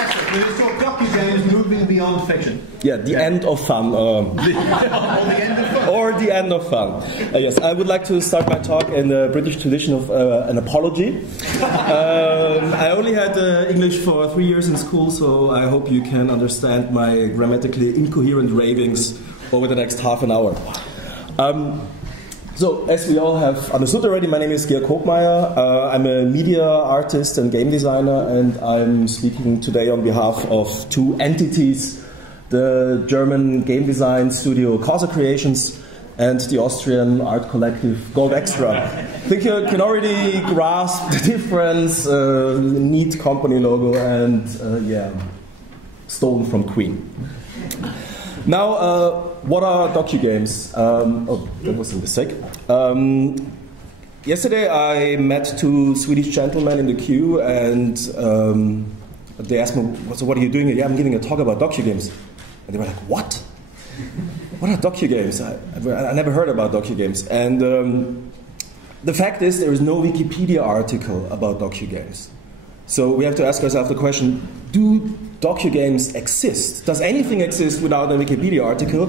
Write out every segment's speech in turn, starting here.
Fantastic. So docu games moving beyond fiction. Yeah, the end of fun. Or the end of fun. Or the end of fun. Yes, I would like to start my talk in the British tradition of an apology. I only had English for 3 years in school, so I hope you can understand my grammatically incoherent ravings over the next half an hour. So, as we all have understood already, my name is Georg Hobmeier. I'm a media artist and game designer, and I'm speaking today on behalf of two entities, the German game design studio Causa Creations and the Austrian art collective Gold Extra. I think you can already grasp the difference, neat company logo and, yeah, stolen from Queen. Now, what are docu games? Oh, that was a mistake. Yesterday I met two Swedish gentlemen in the queue, and they asked me, "So what are you doing here?" "Yeah, I'm giving a talk about docu games." And they were like, "What? What are docu games? I never heard about docu games." And the fact is, there is no Wikipedia article about docu games. So we have to ask ourselves the question, do docu games exist? Does anything exist without a Wikipedia article?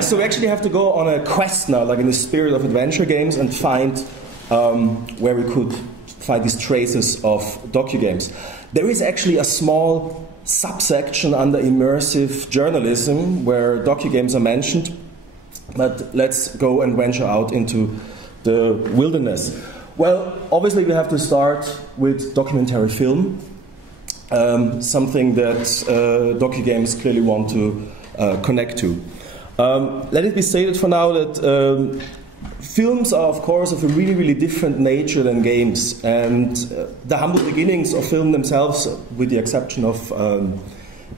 So we actually have to go on a quest now, like in the spirit of adventure games, and find where we could find these traces of docu games. There is actually a small subsection under immersive journalism where docu games are mentioned, but let's go and venture out into the wilderness. Well, obviously we have to start with documentary film, something that docu games clearly want to connect to. Let it be stated for now that films are, of course, of a really, really different nature than games, and the humble beginnings of film themselves, with the exception of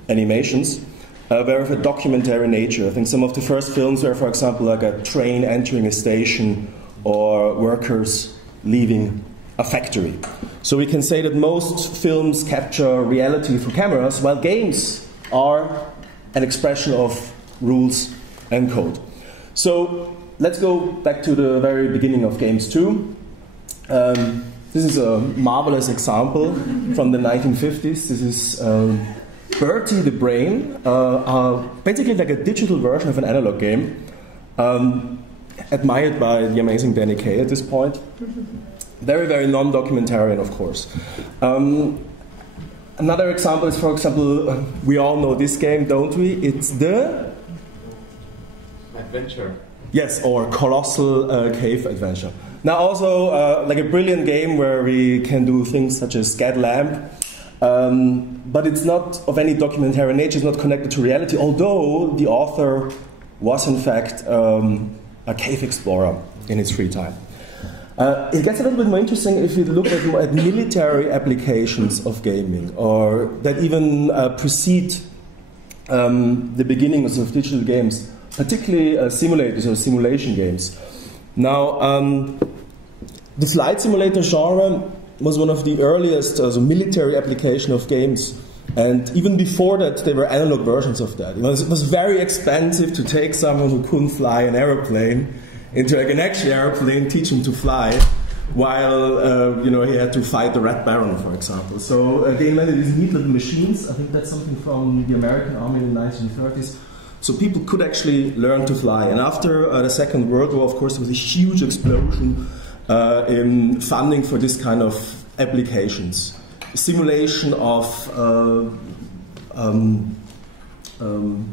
animations, were of a documentary nature. I think some of the first films were, for example, like a train entering a station or workers leaving a factory. So we can say that most films capture reality through cameras, while games are an expression of rules and code. So let's go back to the very beginning of games too. This is a marvelous example from the 1950s. This is Bertie the Brain, basically like a digital version of an analog game. Admired by the amazing Danny Kaye at this point. Very, very non-documentarian, of course. Another example is, for example, we all know this game, don't we? It's the... Adventure. Yes, or Colossal Cave Adventure. Now also, like a brilliant game where we can do things such as get lamp, but it's not of any documentary nature, it's not connected to reality, although the author was in fact a cave explorer in his free time. It gets a little bit more interesting if you look at military applications of gaming, or that even precede the beginnings of digital games, particularly simulators or simulation games. Now, the flight simulator genre was one of the earliest military application of games. And even before that, there were analog versions of that. It was very expensive to take someone who couldn't fly an aeroplane into like an actual aeroplane, teach him to fly, while he had to fight the Red Baron, for example. So they invented these neat little machines. I think that's something from the American Army in the 1930s. So people could actually learn to fly. And after the Second World War, of course, there was a huge explosion in funding for this kind of applications. Simulation of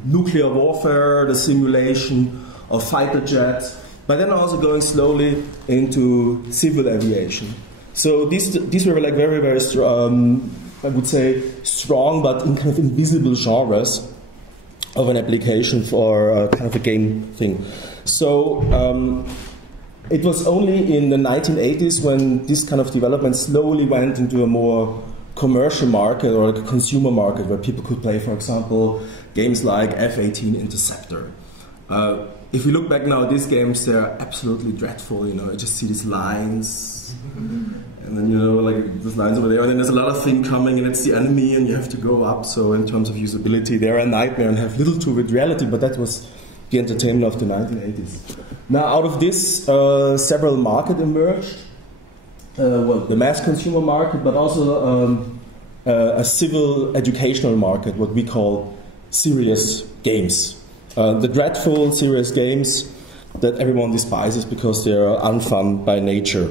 nuclear warfare, the simulation of fighter jets, but then also going slowly into civil aviation. So these were like very, very strong, I would say strong but in kind of invisible genres of an application for kind of a game thing. So it was only in the 1980s when this kind of development slowly went into a more commercial market or like a consumer market where people could play, for example, games like F-18 Interceptor. If you look back now at these games, they're absolutely dreadful. You just see these lines, and then like those lines over there, and then there's a lot of thing coming, and it's the enemy, and you have to go up. So in terms of usability, they're a nightmare and have little to do with reality. But that was the entertainment of the 1980s. Now, out of this, several markets emerged. Well, the mass consumer market, but also a civil educational market, what we call serious games. The dreadful serious games that everyone despises because they are unfun by nature.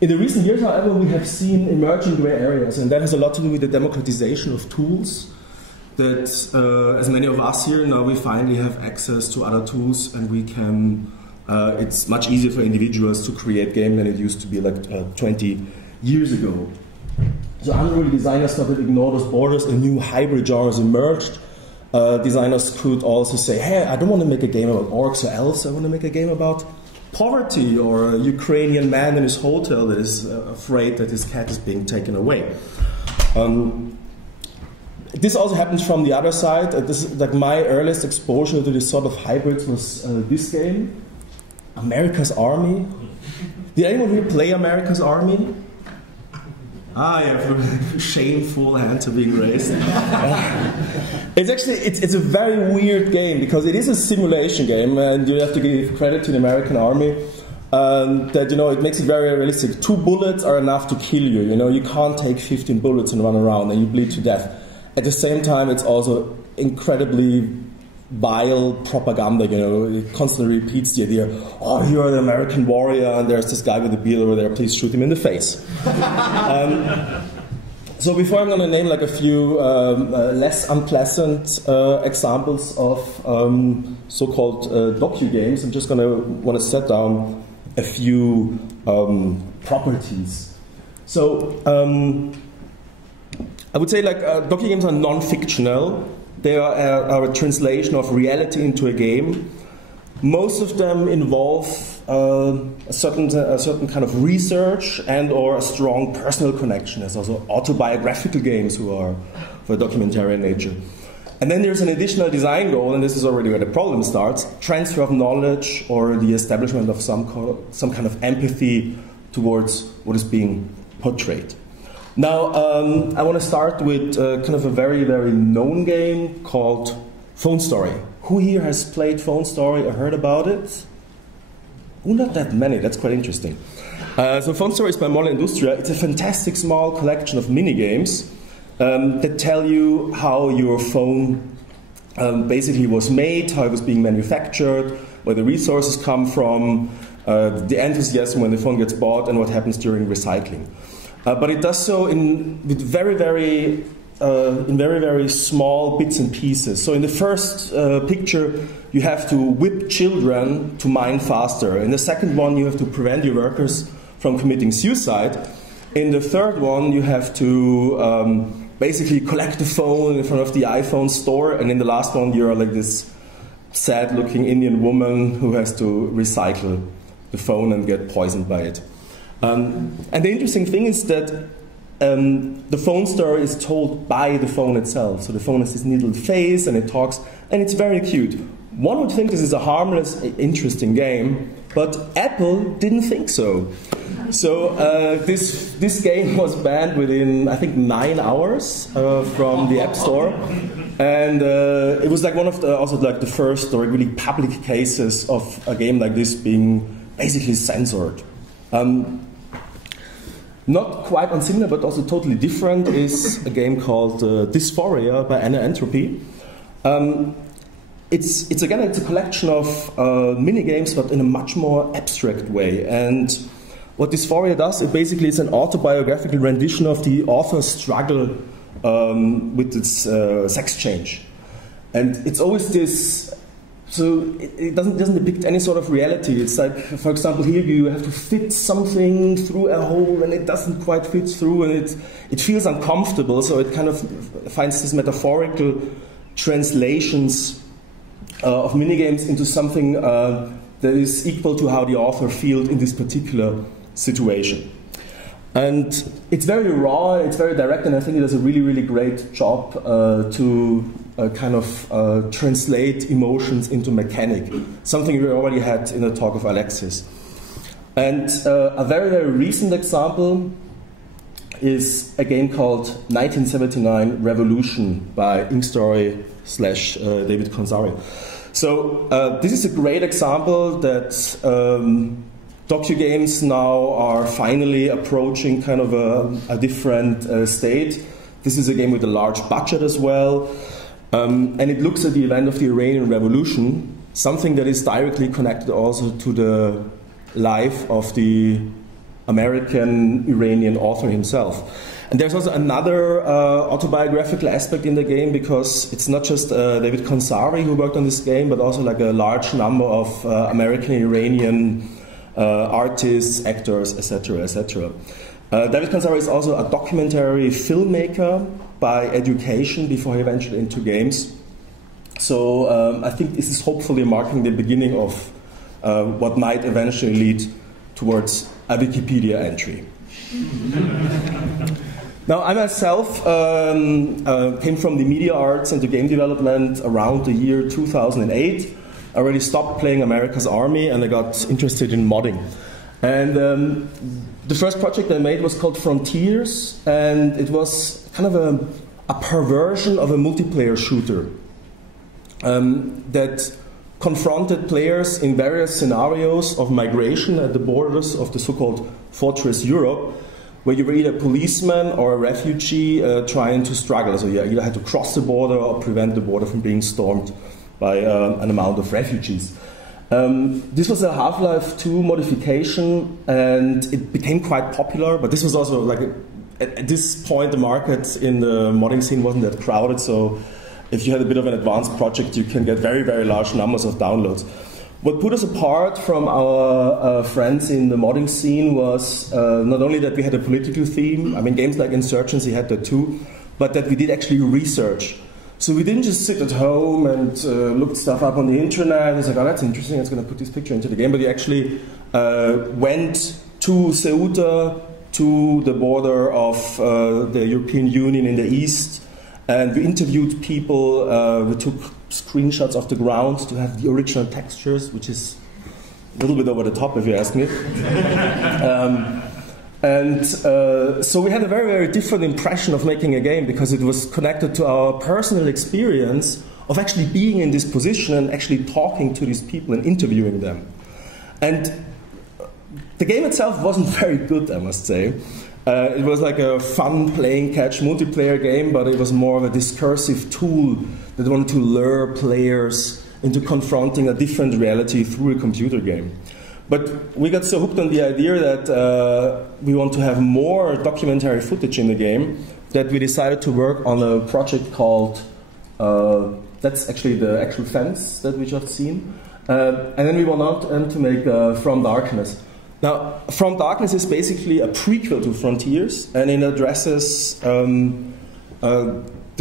In the recent years, however, we have seen emerging grey areas, and that has a lot to do with the democratization of tools. That, as many of us here now, we finally have access to other tools, and we can. It's much easier for individuals to create games than it used to be like 20 years ago. So unruly designers started to ignore those borders, and new hybrid genres emerged. Designers could also say, hey, I don't want to make a game about orcs or elves, I want to make a game about poverty, or a Ukrainian man in his hotel that is afraid that his cat is being taken away. This also happens from the other side. This is like my earliest exposure to this sort of hybrids was this game, America's Army. Did anyone here play America's Army? Ah, yeah, shameful hands are being raised. It's actually, it's a very weird game because it is a simulation game, and you have to give credit to the American Army. That, you know, it makes it very realistic. 2 bullets are enough to kill you. You know, you can't take 15 bullets and run around and you bleed to death. At the same time, it's also incredibly vile propaganda. You know, it constantly repeats the idea, oh, you're the American warrior, and there's this guy with a beard over there, please shoot him in the face. So before I'm going to name like a few less unpleasant examples of so-called docu games, I'm just going to want to set down a few properties. So I would say like docu games are non-fictional. They are a translation of reality into a game. Most of them involve a certain kind of research and or a strong personal connection. There's also autobiographical games who are for documentary nature. And then there's an additional design goal, and this is already where the problem starts: transfer of knowledge or the establishment of some kind of empathy towards what is being portrayed. Now, I want to start with kind of a very, very known game called Phone Story. Who here has played Phone Story or heard about it? Oh, not that many. That's quite interesting. So Phone Story is by Molle Industria. It's a fantastic small collection of mini-games that tell you how your phone basically was made, how it was being manufactured, where the resources come from, the enthusiasm when the phone gets bought, and what happens during recycling. But it does so in very, very small bits and pieces. So in the first picture, you have to whip children to mine faster. In the second one, you have to prevent your workers from committing suicide. In the third one, you have to basically collect the phone in front of the iPhone store. And in the last one, you're like this sad-looking Indian woman who has to recycle the phone and get poisoned by it. And the interesting thing is that the phone story is told by the phone itself. So the phone has this little face and it talks, and it's very cute. One would think this is a harmless, interesting game, but Apple didn't think so. So this game was banned within, I think, 9 hours from the App Store, and it was like one of the also like the first or really public cases of a game like this being basically censored. Not quite unsimilar, but also totally different, is a game called Dysphoria by Anna Entropy. It's again, it's a collection of mini games, but in a much more abstract way. And what Dysphoria does, it basically is an autobiographical rendition of the author's struggle with its sex change. And it's always this. So it doesn't depict any sort of reality. It's like, for example, here you have to fit something through a hole and it doesn't quite fit through, and it feels uncomfortable. So it kind of finds these metaphorical translations of minigames into something that is equal to how the author feels in this particular situation. And it's very raw, it's very direct, and I think it does a really, really great job to kind of translate emotions into mechanic, something we already had in the talk of Alexis. And a very, very recent example is a game called 1979 Revolution by Inkstory / David Konsari. So this is a great example that Docu games now are finally approaching kind of a different state. This is a game with a large budget as well, and it looks at the event of the Iranian Revolution, something that is directly connected also to the life of the American Iranian author himself. And there's also another autobiographical aspect in the game, because it's not just David Konsari who worked on this game, but also like a large number of American Iranian artists, actors, etc., etc. David Konsari is also a documentary filmmaker by education before he ventured into games. So I think this is hopefully marking the beginning of what might eventually lead towards a Wikipedia entry. Now, I myself came from the media arts into game development around the year 2008. I already stopped playing America's Army and I got interested in modding. And the first project I made was called Frontiers, and it was kind of a perversion of a multiplayer shooter that confronted players in various scenarios of migration at the borders of the so-called Fortress Europe, where you were either a policeman or a refugee trying to struggle. So you either had to cross the border or prevent the border from being stormed by an amount of refugees. This was a Half-Life 2 modification, and it became quite popular, but this was also like, at this point the market in the modding scene wasn't that crowded, so if you had a bit of an advanced project you can get very, very large numbers of downloads. What put us apart from our friends in the modding scene was not only that we had a political theme, I mean games like Insurgency had that too, but that we did actually research. So we didn't just sit at home and look stuff up on the internet. It's like, oh, that's interesting, I'm going to put this picture into the game. But we actually went to Ceuta, to the border of the European Union in the east, and we interviewed people. We took screenshots of the ground to have the original textures, which is a little bit over the top if you ask me. So we had a very, very different impression of making a game, because it was connected to our personal experience of actually being in this position and actually talking to these people and interviewing them. And the game itself wasn't very good, I must say. It was like a fun playing catch multiplayer game, but it was more of a discursive tool that wanted to lure players into confronting a different reality through a computer game. But we got so hooked on the idea that we want to have more documentary footage in the game that we decided to work on a project called, that's actually the actual fence that we just seen. And then we went on to make From Darkness. Now, From Darkness is basically a prequel to Frontiers, and it addresses the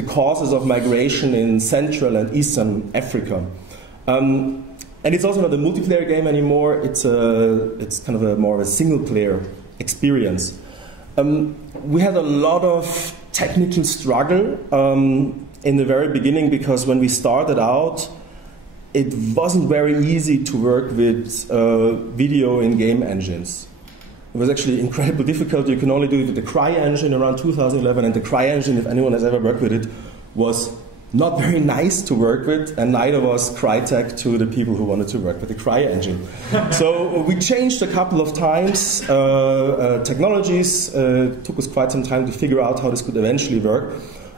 causes of migration in Central and Eastern Africa. And it's also not a multiplayer game anymore, it's kind of more of a single-player experience. We had a lot of technical struggle in the very beginning, because when we started out, it wasn't very easy to work with video in game engines. It was actually incredibly difficult. You can only do it with the CryEngine around 2011, and the CryEngine, if anyone has ever worked with it, was not very nice to work with, and neither was Crytek to the people who wanted to work with the CryEngine. So we changed a couple of times technologies. It took us quite some time to figure out how this could eventually work,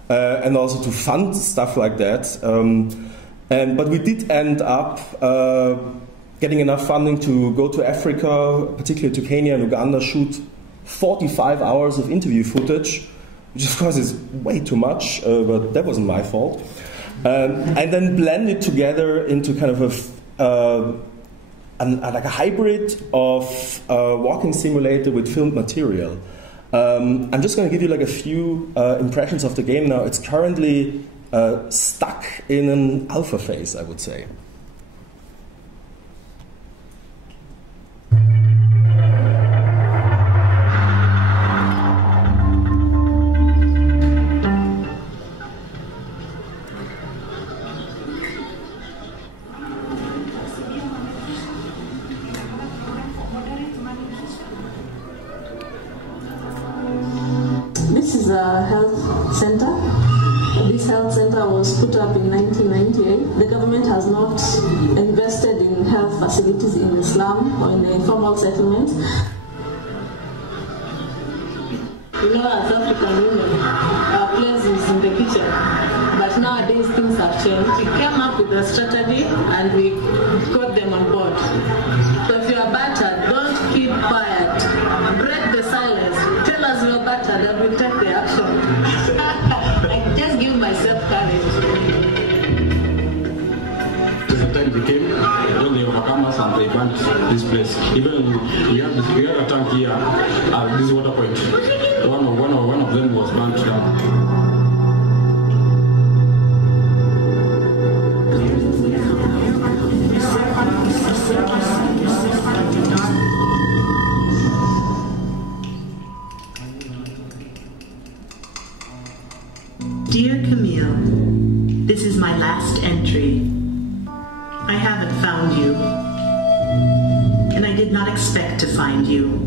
and also to fund stuff like that. But we did end up getting enough funding to go to Africa, particularly to Kenya and Uganda, shoot 45 hours of interview footage, which of course is way too much, but that wasn't my fault. And then blend it together into kind of like a hybrid of walking simulator with filmed material. I'm just going to give you like a few impressions of the game now. It's currently stuck in an alpha phase, I would say. This is a health center. This health center was put up in 1998. The government has not invested in health facilities in the slum or in the informal settlements. You know, as African women, our place is in the kitchen. But nowadays things have changed. We came up with a strategy and we got them on board. So if you are battered, don't keep quiet. Break the silence. Tell us you are battered and we'll take the action. I just give myself courage. The time they came, when they overcome us and they burnt this place. Even we had a tank here at this water point. One of them was burnt down. Dear Camille, this is my last entry. I haven't found you, and I did not expect to find you.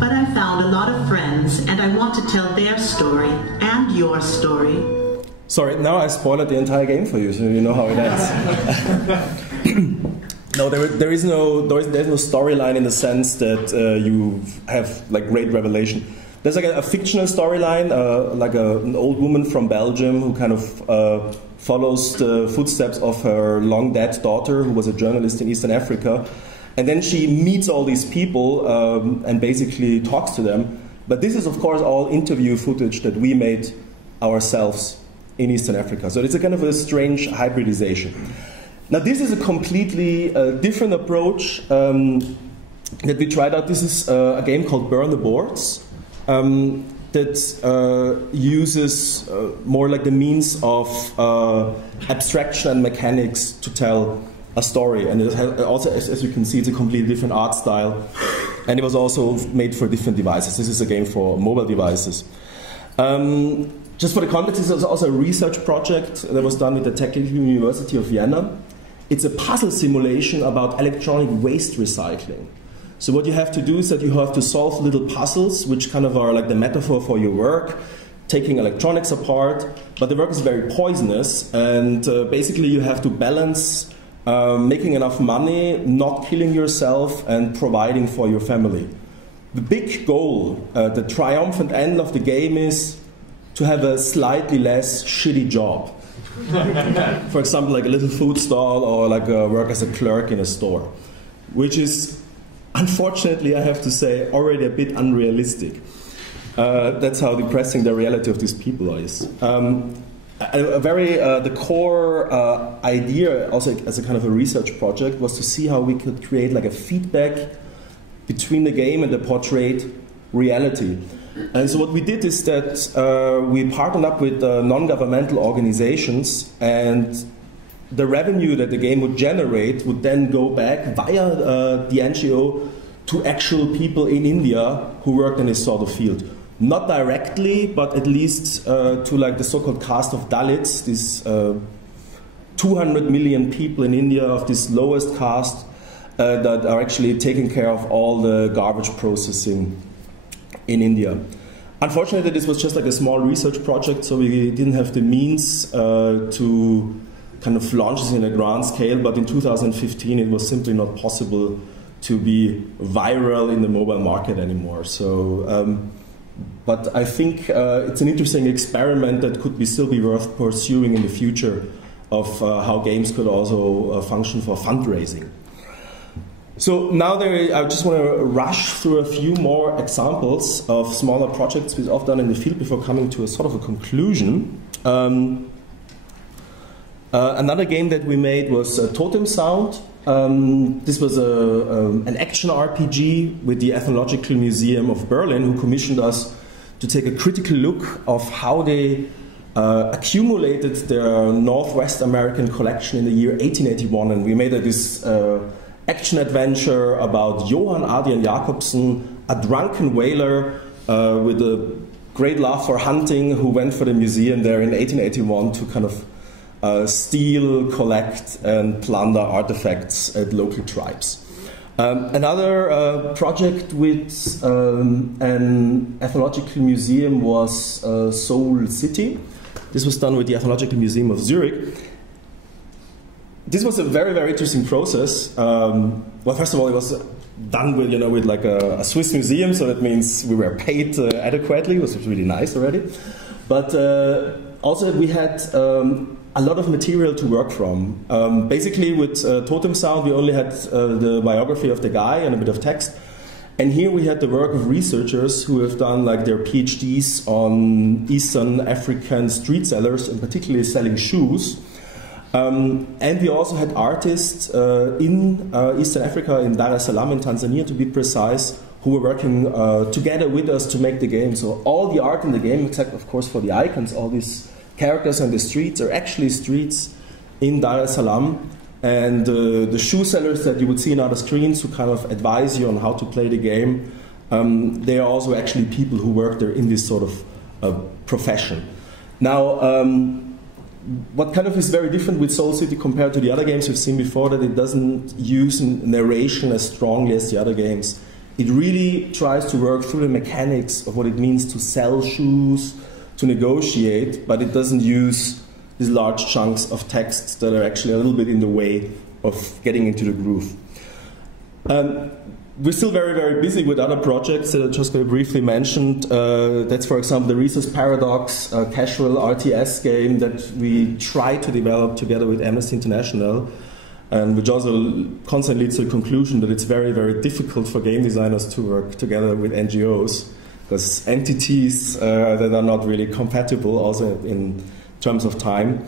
But I found a lot of friends, and I want to tell their story and your story. Sorry, now I spoiled the entire game for you, so you know how it ends. No, there's no storyline in the sense that you have like great revelation. There's like a fictional storyline, like an old woman from Belgium who kind of follows the footsteps of her long dead daughter, who was a journalist in Eastern Africa. And then she meets all these people and basically talks to them. But this is, of course, all interview footage that we made ourselves in Eastern Africa. So it's a kind of a strange hybridization. Now, this is a completely different approach that we tried out. This is a game called Burn the Boards. That uses more like the means of abstraction and mechanics to tell a story. And it has also, as you can see, it's a completely different art style. And it was also made for different devices. This is a game for mobile devices. Just for the context, this is also a research project that was done with the Technical University of Vienna. It's a puzzle simulation about electronic waste recycling. So what you have to do is that you have to solve little puzzles, which kind of are like the metaphor for your work, taking electronics apart, but the work is very poisonous, and basically you have to balance making enough money, not killing yourself, and providing for your family. The big goal, the triumphant end of the game is to have a slightly less shitty job. For example, like a little food stall or like work as a clerk in a store, which is, unfortunately, I have to say, already a bit unrealistic. That's how depressing the reality of these people is. The core idea, also as a kind of a research project, was to see how we could create like a feedback between the game and the portrayed reality. And so what we did is that we partnered up with non-governmental organizations, and the revenue that the game would generate would then go back via the NGO to actual people in India who worked in this sort of field. Not directly, but at least to like the so-called caste of Dalits, these 200 million people in India of this lowest caste that are actually taking care of all the garbage processing in India. Unfortunately, this was just like a small research project, so we didn't have the means to kind of launch this in a grand scale, but in 2015 it was simply not possible to be viral in the mobile market anymore. So, but I think it's an interesting experiment that could still be worth pursuing in the future of how games could also function for fundraising. So now I just want to rush through a few more examples of smaller projects we've done in the field before coming to a sort of a conclusion. Another game that we made was Totem Sound. This was an action RPG with the Ethnological Museum of Berlin, who commissioned us to take a critical look of how they accumulated their Northwest American collection in the year 1881. And we made this action adventure about Johann Adrian Jacobsen, a drunken whaler with a great love for hunting, who went for the museum there in 1881 to kind of steal, collect, and plunder artifacts at local tribes. Another project with an ethnological museum was Soul City. This was done with the Ethnological Museum of Zurich. This was a very, very interesting process. Well, first of all, it was done with, with like a Swiss museum, so that means we were paid adequately. It was really nice already. But also we had a lot of material to work from. Basically, with Totem Sound, we only had the biography of the guy and a bit of text. And here we had the work of researchers who have done like their PhDs on Eastern African street sellers, and particularly selling shoes. And we also had artists in Eastern Africa, in Dar es Salaam in Tanzania to be precise, who were working together with us to make the game. So all the art in the game, except of course for the icons, all these characters on the streets are actually streets in Dar es Salaam. And the shoe sellers that you would see on other screens who kind of advise you on how to play the game, they are also actually people who work there in this sort of profession. Now, what kind of is very different with Soul City compared to the other games we've seen before, that it doesn't use narration as strongly as the other games. It really tries to work through the mechanics of what it means to sell shoes, to negotiate, but it doesn't use these large chunks of texts that are actually a little bit in the way of getting into the groove. We're still very, very busy with other projects that I just very briefly mentioned. That's, for example, the Rhesus Paradox, a casual RTS game that we try to develop together with Amnesty International, and which also constantly leads to the conclusion that it's very, very difficult for game designers to work together with NGOs, because entities that are not really compatible also in terms of time.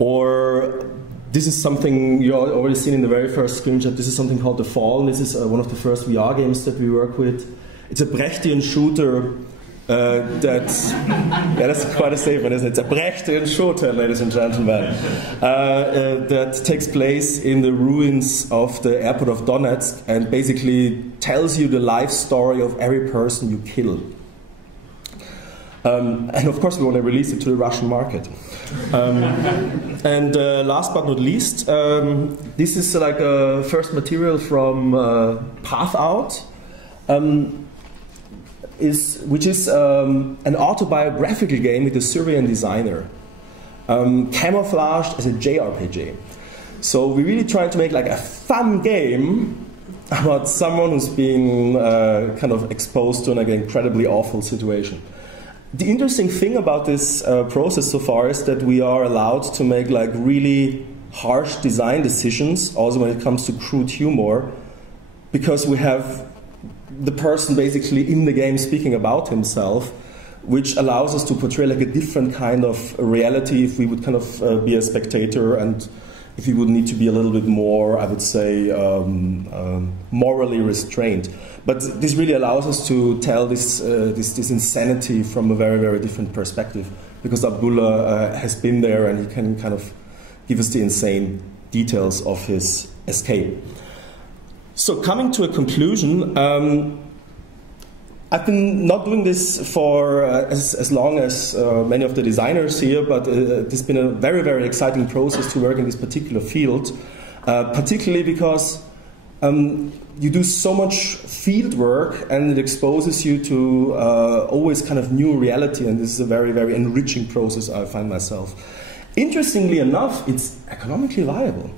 Or this is something you already seen in the very first screenshot. This is something called The Fall. This is one of the first VR games that we work with. It's a Brechtian shooter that's quite a statement, isn't it? It's a Brechtian shooter, ladies and gentlemen, that takes place in the ruins of the airport of Donetsk and basically tells you the life story of every person you kill. And of course we want to release it to the Russian market. And last but not least, this is like a first material from Path Out, which is an autobiographical game with a Syrian designer, camouflaged as a JRPG. So we're really trying to make like a fun game about someone who's been kind of exposed to an incredibly awful situation. The interesting thing about this process so far is that we are allowed to make like really harsh design decisions, also when it comes to crude humor, because we have the person basically in the game speaking about himself, which allows us to portray like a different kind of reality if we would kind of be a spectator, and if we would need to be a little bit more, I would say, morally restrained. But this really allows us to tell this insanity from a very, very different perspective, because Abdullah has been there and he can kind of give us the insane details of his escape. So coming to a conclusion, I've been not doing this for as long as many of the designers here, but it's been a very, very exciting process to work in this particular field, particularly because you do so much field work and it exposes you to always kind of new reality, and this is a very, very enriching process I find myself. Interestingly enough, it's economically viable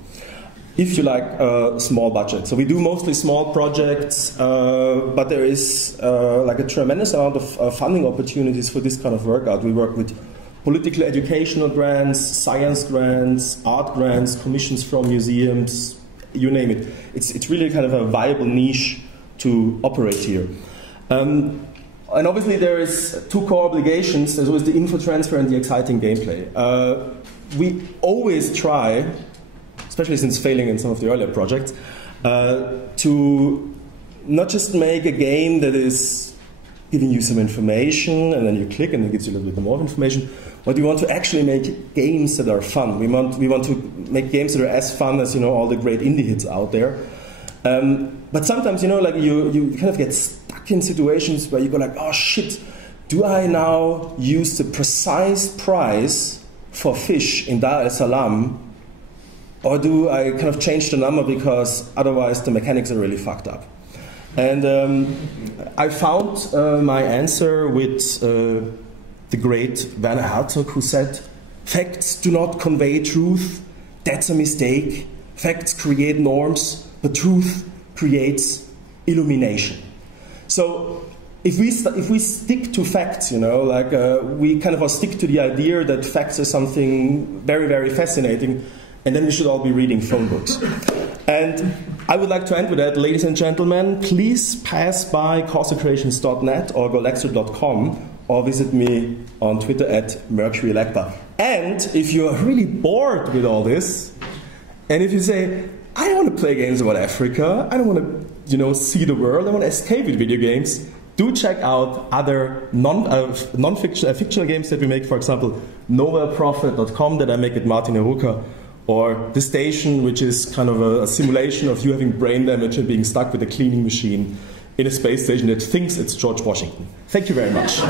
if you like a small budget. So we do mostly small projects, but there is like a tremendous amount of funding opportunities for this kind of work out. We work with political educational grants, science grants, art grants, commissions from museums, you name it. It's really kind of a viable niche to operate here. And obviously there is two core obligations. There's always the info transfer and the exciting gameplay. We always try, especially since failing in some of the earlier projects, to not just make a game that is giving you some information and then you click and it gives you a little bit more information, but we want to actually make games that are fun. We want to make games that are as fun as, all the great indie hits out there. But sometimes, like you kind of get stuck in situations where you go like, oh shit, do I now use the precise price for fish in Dar es Salaam or do I kind of change the number because otherwise the mechanics are really fucked up? And I found my answer with the great Werner Herzog, who said, "Facts do not convey truth. That's a mistake. Facts create norms, but truth creates illumination." So if we stick to facts, you know, like we kind of stick to the idea that facts are something very, very fascinating, and then we should all be reading phone books. And I would like to end with that, ladies and gentlemen. Please pass by causacreations.net or golexer.com, or visit me on Twitter at MercuryElecta. And if you're really bored with all this, and if you say, I don't want to play games about Africa, I don't want to, you know, see the world, I want to escape with video games, do check out other fictional games that we make, for example, novelprofit.com that I make with Martin Heruka, or The Station, which is kind of a simulation of you having brain damage and being stuck with a cleaning machine in a space station that thinks it's George Washington. Thank you very much.